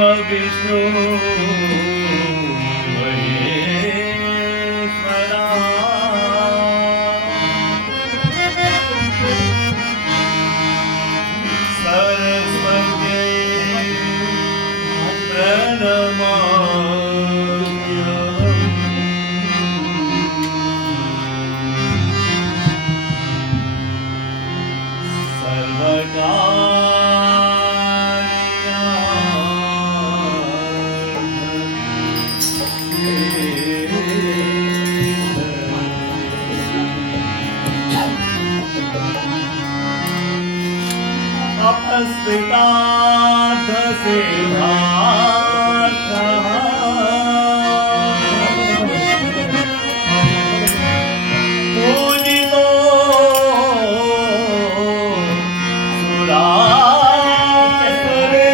विष्णु महेश्वरा सरस्वत्यै प्रणमाम्यहम् अपस्थितार्थसेवार्थः पूजितो सुरासुरे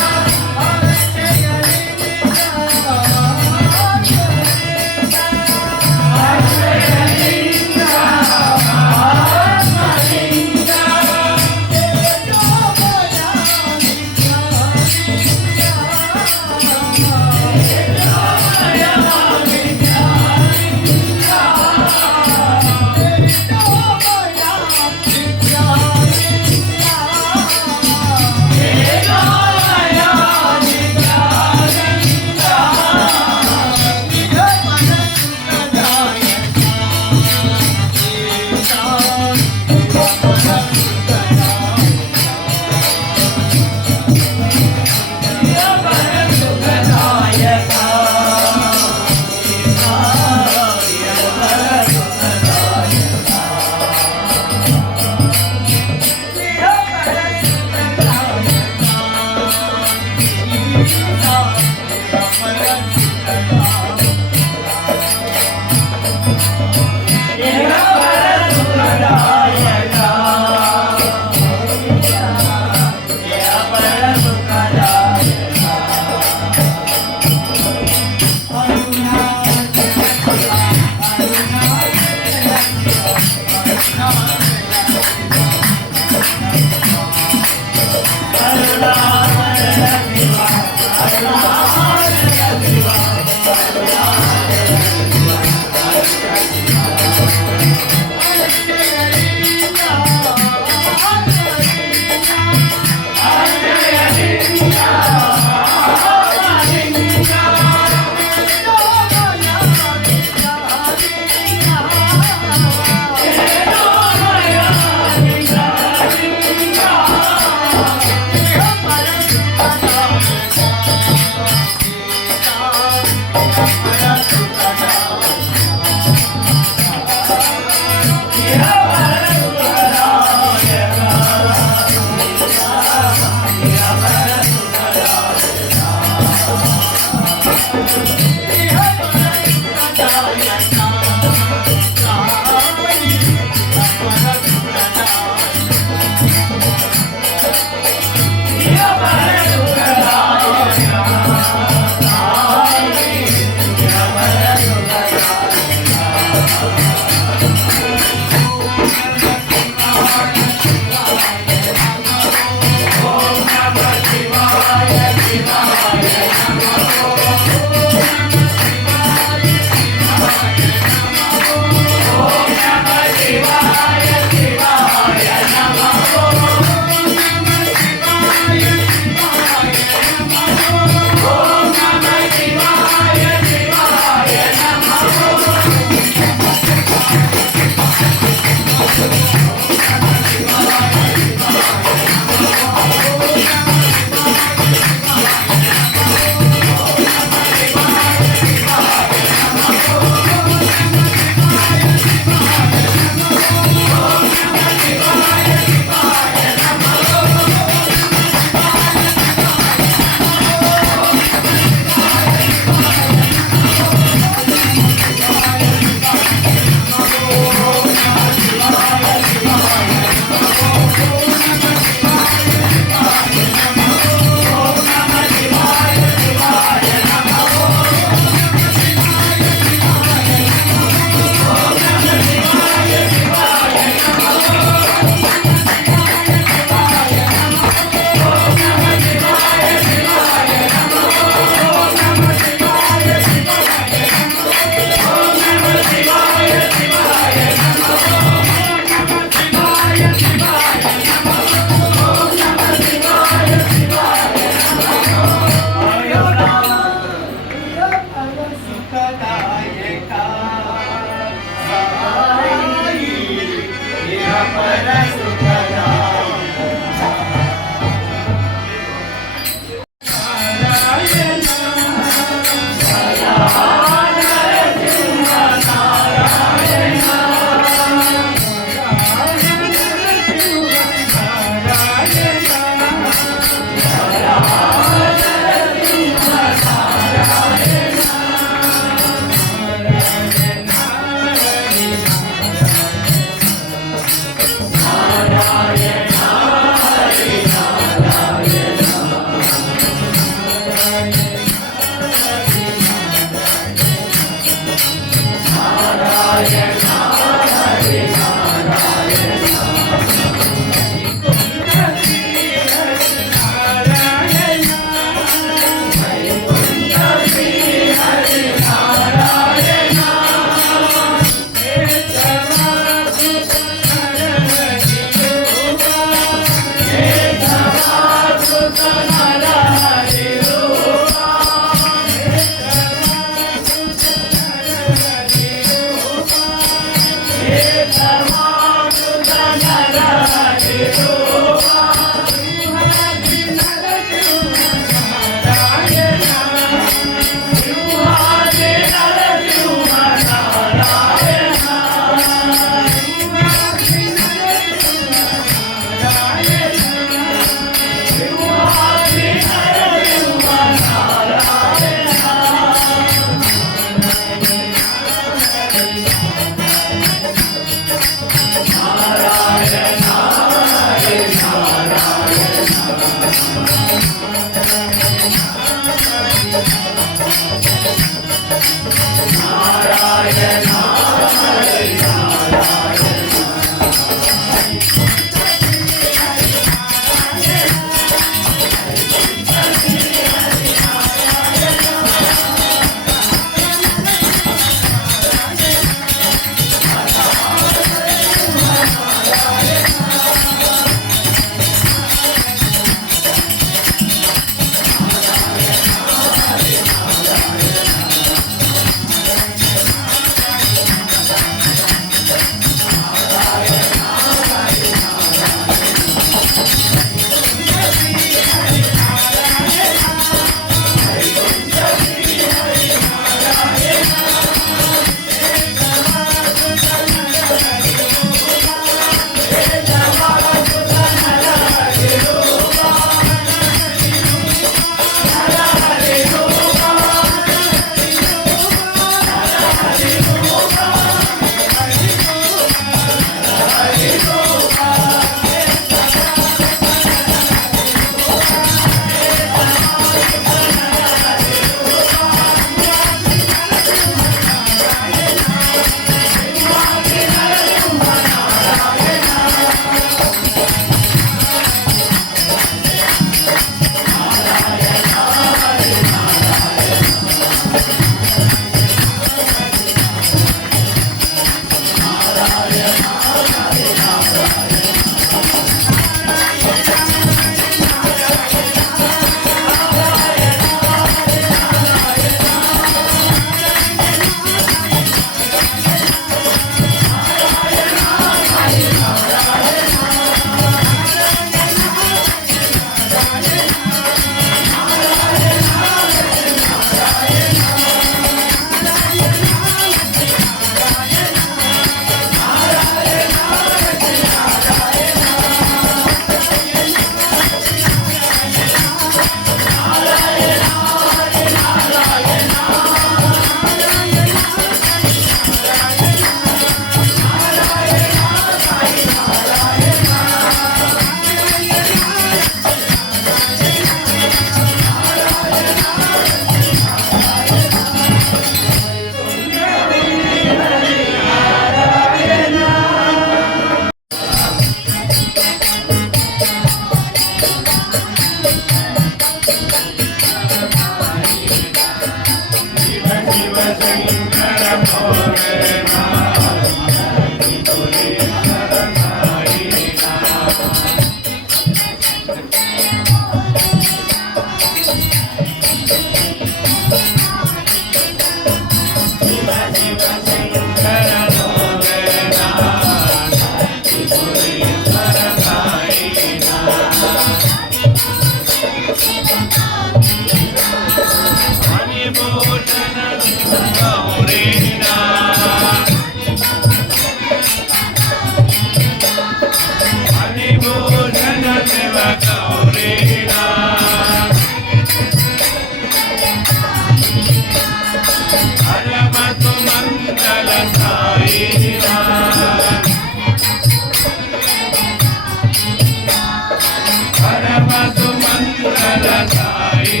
పరమ సుమంగళదాయి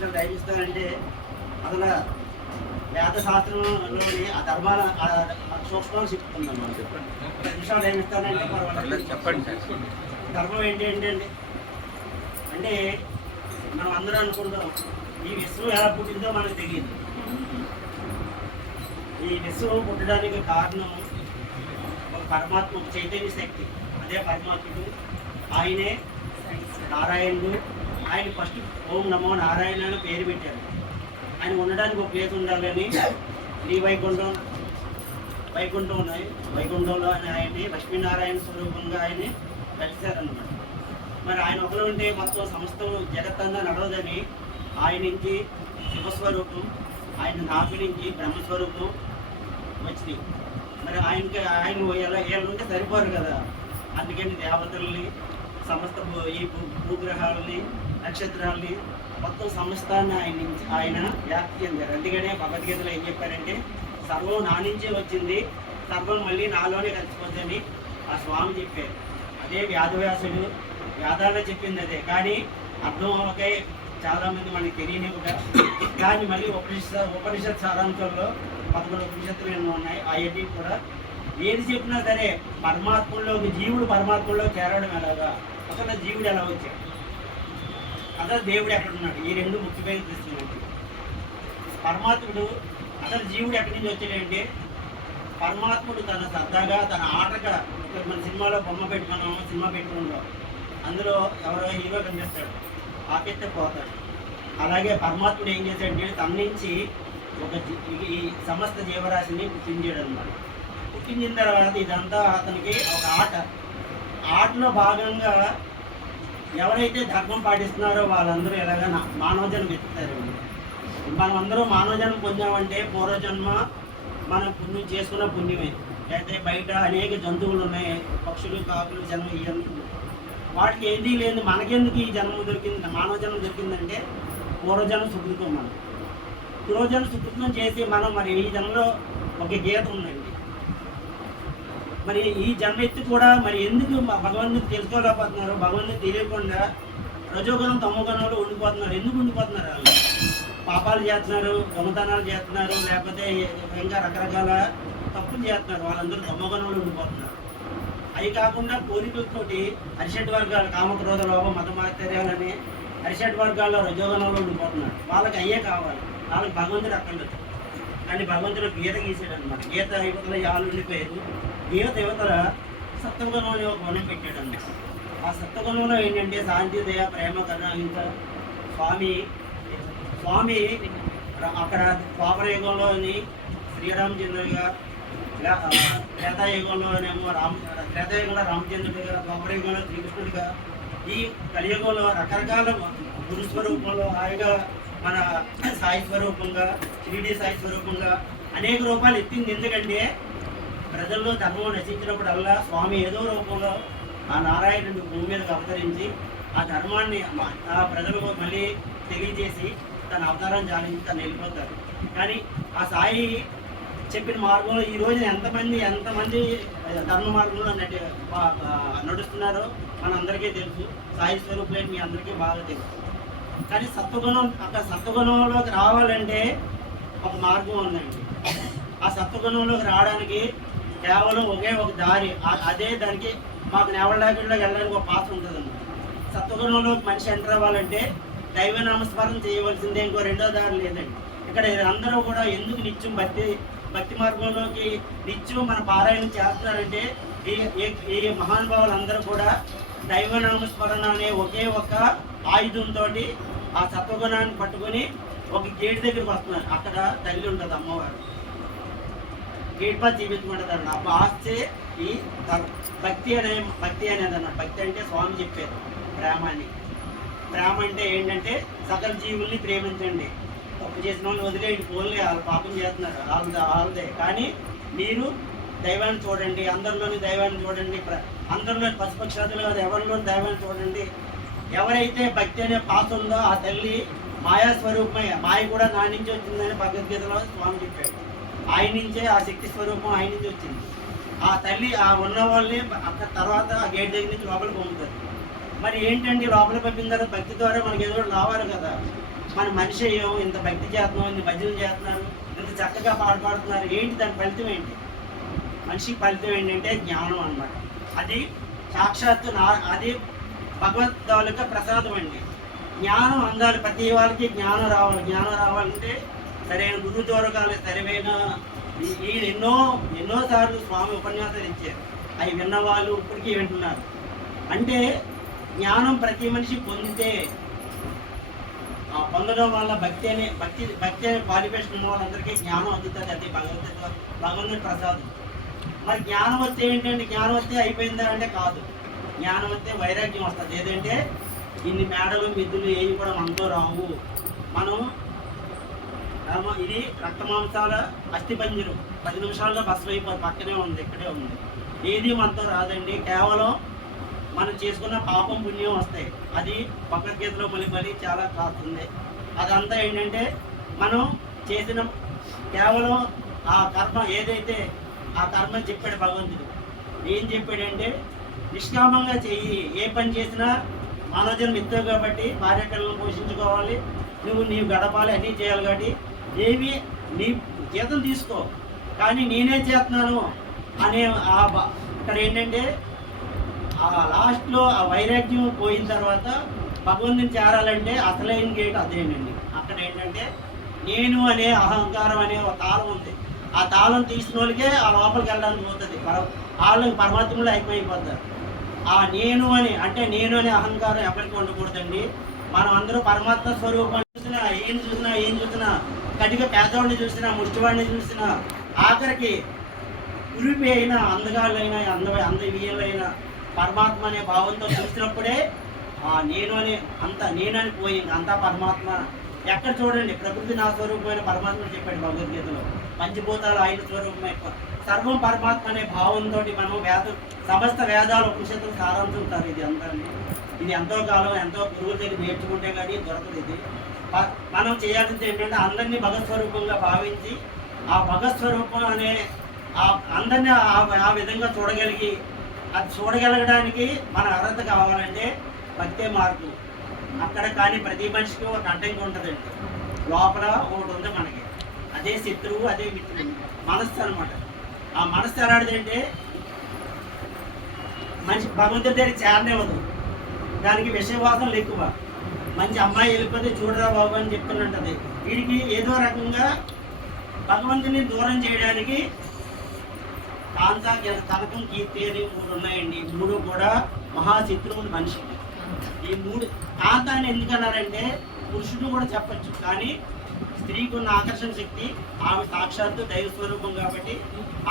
నిమిషాలు టైం ఇస్తానంటే అసలు వేద శాస్త్రంలోని ఆ ధర్మాల సూక్ష్మాలు చెప్తున్నాను మనం. 10 నిమిషాలు టైం ఇస్తానంటే పర్వాలేదు. చెప్పండి. ధర్మం ఏంటండి అంటే మనం అందరం అనుకుంటాం ఈ విశ్వం ఎలా పుట్టిందో మనకు తెలియదు. ఈ విశ్వం పుట్టడానికి కారణం ఒక పరమాత్మ, ఒక చైతన్య శక్తి. అదే పరమాత్ముడు, ఆయనే నారాయణుడు. ఆయన ఫస్ట్ ఓం నమో నారాయణ అని పేరు పెట్టారు. ఆయన ఉండడానికి ఒక ప్లేస్ ఉండాలని శ్రీ వైకుంఠం ఉన్నాయి. వైకుంఠంలో ఆయన్ని లక్ష్మీనారాయణ స్వరూపంగా ఆయన్ని కలిశారన్నమాట. మరి ఆయన ఒకరు ఉంటే మొత్తం సమస్తం జగత్తంగా నడవదని ఆయన నుంచి శివస్వరూపం, ఆయన నాభి నుంచి బ్రహ్మస్వరూపం వచ్చినాయి. మరి ఆయన ఎలా ఉంటే సరిపోరు కదా, అందుకని దేవతల్ని సమస్త ఈ భూగ్రహాలని నక్షత్రాలని మొత్తం సమస్తాన్ని ఆయన వ్యాప్తి చెందారు. అందుకనే భగవద్గీతలో ఏం చెప్పారంటే సర్వం నా నుంచే వచ్చింది, సర్వం మళ్ళీ నాలోనే కలిసిపోద్దని ఆ స్వామి చెప్పారు. అదే వ్యాధవ్యాసుడు వేదాల్లో చెప్పింది అదే, కానీ అర్థం అవకే చాలామంది మనకి తెలియని కూడా. కానీ మళ్ళీ ఉపనిషత్ సారాంశంలో 11 ఉపనిషత్తులు ఎన్నో ఉన్నాయి. అవన్నీ కూడా ఏది చెప్పినా సరే పరమాత్మలోకి జీవుడు పరమాత్మలో చేరడం ఎలాగా, అసలు జీవుడు ఎలా వచ్చాడు, అసలు దేవుడు ఎక్కడ ఉన్నాడు, ఈ రెండు ముఖ్యమైన తీసుకున్నాడు. పరమాత్ముడు అసలు జీవుడు ఎక్కడి నుంచి వచ్చాడంటే పరమాత్ముడు తన సరదాగా తన ఆటగా, మన సినిమాలో బొమ్మ మనం సినిమా పెట్టుకుంటాం, అందులో ఎవరో హీరో కనిపిస్తాడు, ఆపెత్తే పోతాడు. అలాగే పరమాత్ముడు ఏం చేశాడంటే తన నుంచి ఈ సమస్త జీవరాశిని పుట్టించాడు అన్నమాట. పుట్టించిన తర్వాత ఇదంతా అతనికి ఒక ఆటలో భాగంగా ఎవరైతే ధర్మం పాటిస్తున్నారో వాళ్ళందరూ ఎలాగా మానవజన్మ ఎత్తుతారు. మనం అందరూ మానవజన్మ పొందామంటే పూర్వజన్మ మనం పుణ్యం చేసుకున్న పుణ్యమే. అయితే బయట అనేక జంతువులు ఉన్నాయి, పక్షులు, కాకులు, జన్మ ఇవన్నీ, వాటికి ఏదీ లేదు. మనకెందుకు ఈ జన్మ దొరికింది, మానవ జన్మ దొరికిందంటే పూర్వజన్మ సుకృతం. మనం పూర్వజన్మ సుకృతం చేసి మనం మరి ఈ జన్మలో ఒక గీత ఉందండి. మరి ఈ జన్మ ఎత్తి కూడా మరి ఎందుకు భగవంతుడు తెలుసుకోలేకపోతున్నారు, భగవంతుడు తెలియకుండా రజోగుణం తమోగుణంలో ఉండిపోతున్నారు. ఎందుకు ఉండిపోతున్నారు? వాళ్ళు పాపాలు చేస్తున్నారు, దొంగతనాలు చేస్తున్నారు, లేకపోతే ఇంకా రకరకాల తప్పులు చేస్తున్నారు. వాళ్ళందరూ తమోగుణంలో ఉండిపోతున్నారు. అవి కాకుండా కోరికలతోటి అరిషడ్ వర్గాలు కామక్రోధ లోభ మతమాశ్చర్యాలని అరిషడ్ వర్గాల్లో రజోగుణంలో ఉండిపోతున్నారు. వాళ్ళకి అయ్యే కావాలి, వాళ్ళకి భగవంతుడు అక్కర్లేదు. కానీ భగవంతుడు గీత గీసాడు అనమాట. గీత యువతల యాళ్ళు ఉండిపోయారు. గీత యువతల సత్వగుణం అనే ఒక గుణం పెట్టాడు అన్నమాట. ఆ సత్వగుణంలో ఏంటంటే శాంతి, దయ, ప్రేమ, కరుణ, అహింస. స్వామి అక్కడ ద్వాపరయుగంలోని శ్రీరామచంద్రుడిగా, త్రేతాయుగంలోనేమో త్రేతాయుగంలో రామచంద్రుడిగా, ద్వాపరయుగంలో శ్రీకృష్ణుడిగా, ఈ కలియుగంలో రకరకాల గురుస్వరూపంలో హాయిగా మన సాయి స్వరూపంగా, షిరిడి సాయి స్వరూపంగా అనేక రూపాలు ఎత్తింది. ఎందుకంటే ప్రజల్లో ధర్మం నశించినప్పుడల్లా స్వామి ఏదో రూపంలో ఆ నారాయణుడు భూమి మీదకి అవతరించి ఆ ధర్మాన్ని ఆ ప్రజలకు మళ్ళీ తెలియజేసి తన అవతారం చాలించి తను వెళ్ళిపోతారు. కానీ ఆ సాయి చెప్పిన మార్గంలో ఈ రోజున ఎంతమంది ధర్మ మార్గంలో నడుస్తున్నారో మనందరికీ తెలుసు. సాయి స్వరూపులే మీ అందరికీ బాగా తెలుసు. కానీ సత్వగుణంలోకి రావాలంటే ఒక మార్గం ఉందండి. ఆ సత్వగుణంలోకి రావడానికి కేవలం ఒకే ఒక దారి, అదే దానికి మాకు నేవళ్ళలోకి వెళ్ళడానికి ఒక పాత్ర ఉంటుందండి. సత్వగుణంలోకి మనిషి ఎంటర్ అవ్వాలంటే దైవ నామస్మరణ చేయవలసిందే, ఇంకో రెండో దారి లేదండి. ఇక్కడ అందరూ కూడా ఎందుకు నిత్యం భక్తి మార్గంలోకి నిత్యం మన పారాయణం చేస్తున్నారంటే ఈ మహానుభావులు అందరూ కూడా దైవ నామస్మరణ అనే ఒకే ఒక ఆయుధంతో ఆ సత్వగుణాన్ని పట్టుకొని ఒక గేట్ దగ్గరికి వస్తున్నారు. అక్కడ తల్లి ఉంటుంది, అమ్మవారు గేట్ పా చూపించుకుంటుంది అన్న. ఆ భాషే ఈ భక్తి అనేది అన్నమాట. భక్తి అంటే స్వామి చెప్పారు ప్రేమ అని. ప్రేమ అంటే ఏంటంటే సకల జీవుల్ని ప్రేమించండి, తప్పు చేసిన వాళ్ళు వదిలేయండి, పోలే వాళ్ళు పాపం చేస్తున్నారు వాళ్ళదే, కానీ మీరు దైవాన్ని చూడండి, అందరిలోని దైవాన్ని చూడండి, అందరిలోని పశుపక్షాదులు కాదు ఎవరిలోని దైవాన్ని చూడండి. ఎవరైతే భక్తి అనే పాత ఉందో ఆ తల్లి మాయా స్వరూపమే, మాయ కూడా నా నుంచి వచ్చిందని భగవద్గీతలో స్వామి చెప్పాడు. ఆయన నుంచే ఆ శక్తి స్వరూపం ఆయన నుంచి వచ్చింది. ఆ తల్లి ఆ ఉన్న వాళ్ళని అక్కడ తర్వాత ఆ గేట్ దగ్గర నుంచి లోపలికి పంపుతుంది. మరి ఏంటండి లోపల పంపిన తర్వాత భక్తి ద్వారా మనకి ఏదో రావాలి కదా. మన మనిషి అయ్యో ఇంత భక్తి చేస్తున్నాం, ఇన్ని భజనలు చేస్తున్నారు, ఇంత చక్కగా పాడుతున్నారు, ఏంటి దాని ఫలితం ఏంటి? మనిషికి ఫలితం ఏంటంటే జ్ఞానం అన్నమాట. అది సాక్షాత్తు అది భగవద్గీత ప్రసాదం అండి. జ్ఞానం అందాలి, ప్రతి వాళ్ళకి జ్ఞానం రావాలి. జ్ఞానం రావాలంటే సరైన గురువు దొరకాలి, సరైన ఈయన ఎన్నోసార్లు స్వామి ఉపన్యాసాలు ఇచ్చారు, అవి విన్నవాళ్ళు ఇప్పటికీ వింటున్నారు. అంటే జ్ఞానం ప్రతి మనిషి పొందితే పొందడం వల్ల భక్తి అనే క్వాలిఫికేషన్ ఉన్న వాళ్ళందరికీ జ్ఞానం అందుతుంది. అది భగవంతుడి ప్రసాదం. మరి జ్ఞానం వస్తే ఏంటంటే, జ్ఞానం వస్తే అయిపోయిందా అంటే కాదు. జ్ఞానం వస్తే వైరాగ్యం వస్తుంది. ఏదంటే ఇన్ని మేడలు మిద్దులు ఏవి కూడా మనతో రావు. మనం ఇది రక్తమాంసాల అస్థిపంజరం 10 నిమిషాల్లో భస్మం అయిపోయి పక్కనే ఉంది, ఇక్కడే ఉంది. ఏది మనతో రాదండి. కేవలం మనం చేసుకున్న పాపం పుణ్యం వస్తాయి. అది భగవద్గీతలో మళ్ళీ చాలా కాస్తుంది. అదంతా ఏంటంటే మనం చేసిన కేవలం ఆ కర్మ ఏదైతే ఆ కర్మ చెప్పాడు భగవంతుడు. ఏం చెప్పాడంటే నిష్కామంగా చెయ్యి. ఏ పని చేసినా మానవజన్మ ఇస్తావు కాబట్టి భార్యపిల్లలను పోషించుకోవాలి, నీవు గడపాలి, అన్నీ చేయాలి. కాబట్టి ఏవి నీ జీతం తీసుకో, కానీ నేనే చేస్తున్నాను అనే ఇక్కడ ఏంటంటే ఆ లాస్ట్లో ఆ వైరాగ్యం పోయిన తర్వాత భగవంతుని చేరాలంటే అసలైన గేట్ అదేనండి. అక్కడ ఏంటంటే నేను అనే అహంకారం అనే ఒక తాళం ఉంది. ఆ తాళం తీసిన వాళ్ళకే ఆ లోపలికి వెళ్ళడానికి పోతుంది. వాళ్ళకి పరమాత్మలో అయిపోయిపోతారు. ఆ నేను అని అంటే నేను అనే అహంకారం ఎవరికి ఉండకూడదండి. మనం అందరూ పరమాత్మ స్వరూపాన్ని ఏం చూసినా కటిక పేదవాడిని చూసినా, ముష్టివాడిని చూసినా, ఆఖరికి కురిపి అయినా, అందగాళ్ళైనా, అందవీయులైనా పరమాత్మ అనే భావంతో చూసినప్పుడే నేను అనే నేనని పోయింది. అంతా పరమాత్మ. ఎక్కడ చూడండి, ప్రకృతి నా స్వరూపమైన పరమాత్మ చెప్పాడు భగవద్గీతలో. పంచభూతాలు ఆయన స్వరూపమే, సర్వం పరమాత్మ అనే భావంతో మనం సమస్త వేదాలు ఉపనిషత్తులు సారాంశం ఉంటారు. ఇది ఎంతో కాలం ఎంతో గురువుల దగ్గర నేర్చుకుంటే కానీ దొరకదు. ఇది మనం చేయాల్సింది ఏంటంటే అందరినీ భగవత్స్వరూపంగా భావించి ఆ భగవత్స్వరూపం అనే అందరినీ ఆ విధంగా చూడగలిగి, అది చూడగలగడానికి మన అర్హత కావాలంటే భక్తే మార్గం. అక్కడ కానీ ప్రతి మనిషికి ఒక అడ్డంకి ఉంటుందండి. లోపల ఒకటి ఉంది మనకి, అదే శత్రువు, అదే మిత్రుడు, మనస్సు అనమాట. ఆ మనస్సు ఎలాంటిదంటే మనిషి భగవంతుడి దగ్గర చేరనివ్వదు. దానికి విషయవాసనలు ఎక్కువ. మంచి అమ్మాయి వెళ్ళిపోతే చూడరా బాబు అని చెప్తున్నట్టుంది. వీడికి ఏదో రకంగా భగవంతుని దూరం చేయడానికి కాంత, కనకం, కీర్తి అని 3 ఉన్నాయండి. 3 కూడా మహాశత్రువులు మనిషికి. ఈ 3 కాంత అని ఎందుకన్నారంటే పురుషుడు కూడా చెప్పచ్చు, కానీ స్త్రీకి ఉన్న ఆకర్షణ శక్తి, ఆమె సాక్షాత్తు దైవ స్వరూపం కాబట్టి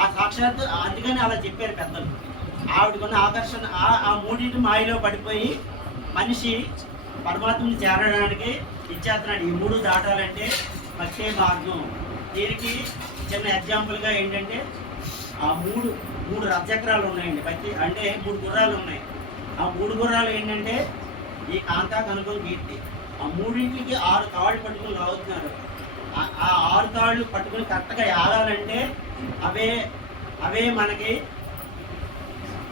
ఆ సాక్షాత్తు అందుకని అలా చెప్పారు పెద్దలు. ఆవిడకున్న ఆకర్షణ ఆ 3 మాయలో పడిపోయి మనిషి పరమాత్మని చేరడానికి ఇచ్చేస్తున్నాడు. ఈ 3 దాటాలంటే భక్తే మార్గం. దీనికి చిన్న ఎగ్జాంపుల్గా ఏంటంటే ఆ 3 రథచక్రాలు ఉన్నాయండి. భక్తి అంటే 3 గుర్రాలు ఉన్నాయి. ఆ 3 గుర్రాలు ఏంటంటే ఈ కాంత, కనకం, కీర్తి. ఆ 3కి 6 తాళ్ళు పట్టుకుని లాగుతున్నారు. ఆ 6 తాళ్ళు పట్టుకుని కరెక్ట్గా ఆగాలంటే అవే మనకి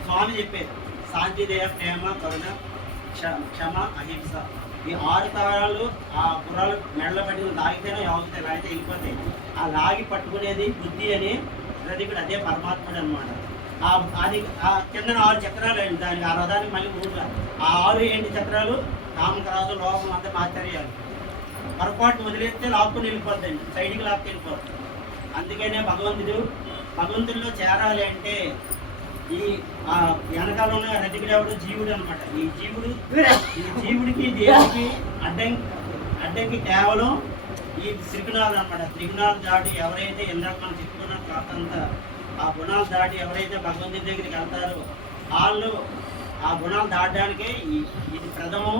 స్వామి చెప్పారు. శాంతి, దయ, ప్రేమ, కరుణ, క్షమ, అహింస. ఈ 6 తాళాలు ఆ గుర్రాలు మెడలో పట్టుకుని లాగితేనే ఆగుతాయి, లాగితే వెళ్ళిపోతాయి. ఆ లాగి పట్టుకునేది బుద్ధి అని రథికుడు, అదే పరమాత్ముడు అనమాట. అది కింద 6 చక్రాలు అండి. దానికి ఆ రథానికి మళ్ళీ 3 ఆ 6 ఏంటి చక్రాలు? కామకరాజు, లోపం, అంతా ఆశ్చర్యాలు. పొరపాటు వదిలేస్తే లాక్కుని వెళ్ళిపోద్దండి, సైడ్కి లాక్కు వెళ్ళిపోతుంది. అందుకనే భగవంతుడిలో చేరాలి అంటే ఈ వెనకాల ఉన్న రథికుడు ఎవడు? జీవుడు అనమాట. ఈ జీవుడికి దేవుడికి అడ్డంకి కేవలం ఈ త్రిగుణాలు అనమాట. త్రిగుణాలు దాటి ఎవరైతే ఇందాక మనం చెప్పుకున్న కాకంతా ఆ గుణాలు దాటి ఎవరైతే భగవంతుడి దగ్గరికి వెళ్తారో వాళ్ళు ఆ గుణాలు దాటడానికే ఇది ప్రథమం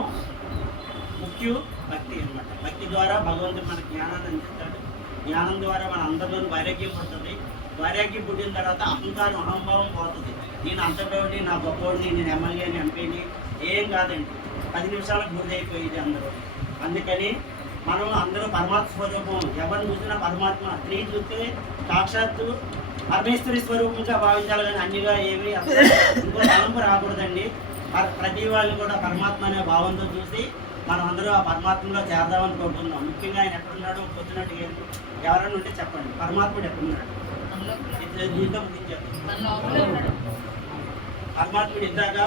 ముఖ్య భక్తి అనమాట. భక్తి ద్వారా భగవంతుడు మన జ్ఞానాన్ని అందిస్తాడు. జ్ఞానం ద్వారా మన అందరిలోనూ వైరాగ్యం పుడుతుంది. వైరాగ్యం పుట్టిన తర్వాత అహంకారం, అహంభావం పోతుంది. నేను అంతటోడిని, నా గొప్పవాడిని, నేను ఎమ్మెల్యేని, ఎంపీని ఏం కాదండి. 10 నిమిషాలకు గురైపోయేది అందరూ. అందుకని మనం అందరూ పరమాత్మ స్వరూపం. ఎవరిని చూసినా పరమాత్మ. స్త్రీ చూస్తే సాక్షాత్తు పరమేశ్వరి స్వరూపంగా భావించాలి, కానీ అన్నిగా ఏమి ఇంకో తలంపు రాకూడదండి. ప్రతి వాళ్ళు కూడా పరమాత్మ అనే భావంతో చూసి మనం అందరూ ఆ పరమాత్మలో చేరదామని కోరుకుందాం. ముఖ్యంగా ఆయన ఎక్కడున్నాడో పొద్దున్నట్టు ఎవరైనా ఉంటే చెప్పండి, పరమాత్ముడు ఎక్కడున్నాడు? దీంతో ముగించారు. పరమాత్ముడు ఇందాక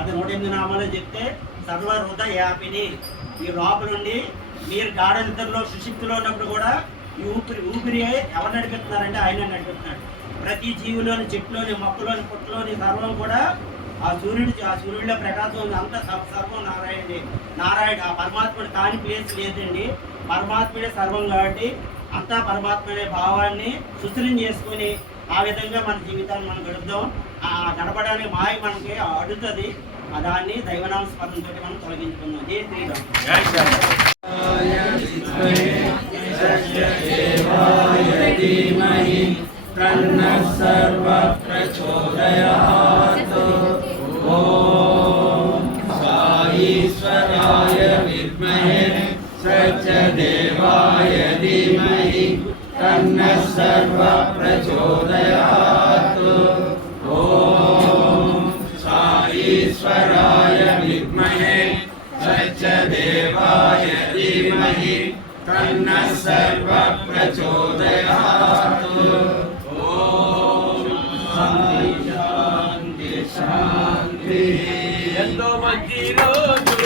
అది 108 నామాలు చెప్తే సర్వ హృదయ యాపిని, ఈ లోపల నుండి మీరు గాఢ నిద్రలో సుషిప్తిలో ఉన్నప్పుడు కూడా ఈ ఊపిరి ఎవరు నడిపిస్తున్నారంటే ఆయన నడిపిస్తున్నాడు. ప్రతి జీవిలోని, చెట్టులోని, మొక్కలోని, పుట్టలోని సర్వం కూడా ఆ సూర్యుడిలో ప్రకాశం ఉంది. అంత సర్వం నారాయణ ఆ పరమాత్ముడు కాని ప్లేస్ లేదండి. పరమాత్ముడే సర్వం కాబట్టి అంతా పరమాత్మనే భావాన్ని సుస్థిరం చేసుకొని ఆ విధంగా మన జీవితాన్ని మనం గడుపుదాం. ఆ గడపడానికి మాయ మనకి అడుగుతుంది. దాన్ని దైవనామ స్మరణతో మనం తొలగించుకుందాం. జై సత్యదేవాయ ధీమహి తన్నః సర్వః ప్రచోదయాత్. ఓం సాయీశ్వరాయ విద్మహే సత్యదేవాయ ధీమహి తన్నః సర్వః ప్రచోదయాత్. ఓం శాంతి శాంతి. ఎంతో మంచి రోజు